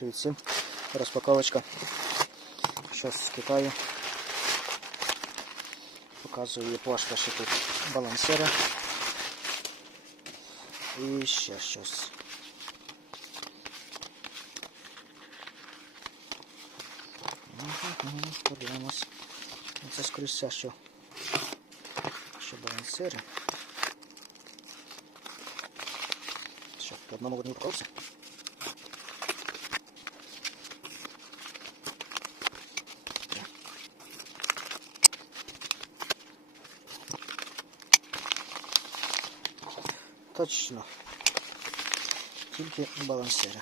Привіт всім. Розпаковочка. Щось з Китаю. Показую пошта, що тут балансири. І ще щось. Подивимось. Ну, Це скоріш все, що, що балансири. Що, по одному одній упаковці? Точно. Тільки балансири.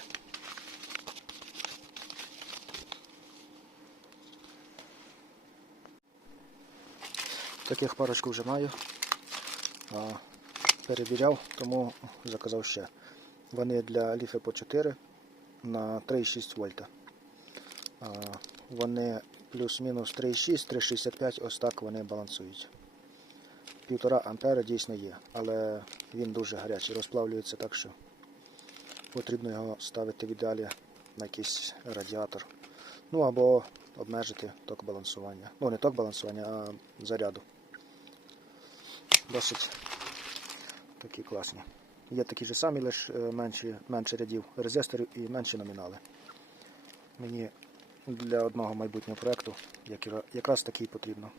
Таких парочку вже маю. А, перевіряв, тому заказав ще. Вони для ліфи по 4 на 3,6 вольта. Вони плюс-мінус 3,6, 3,65, ось так вони балансують. Півтора ампера дійсно є, але він дуже гарячий, розплавлюється так, що потрібно його ставити в ідеалі на якийсь радіатор. Ну або обмежити ток балансування. Ну, не ток балансування, а заряду. Досить такі класні. Є такі ж самі, лише менші, менше рядів резисторів і менші номінали. Мені для одного майбутнього проєкту якраз такий потрібно.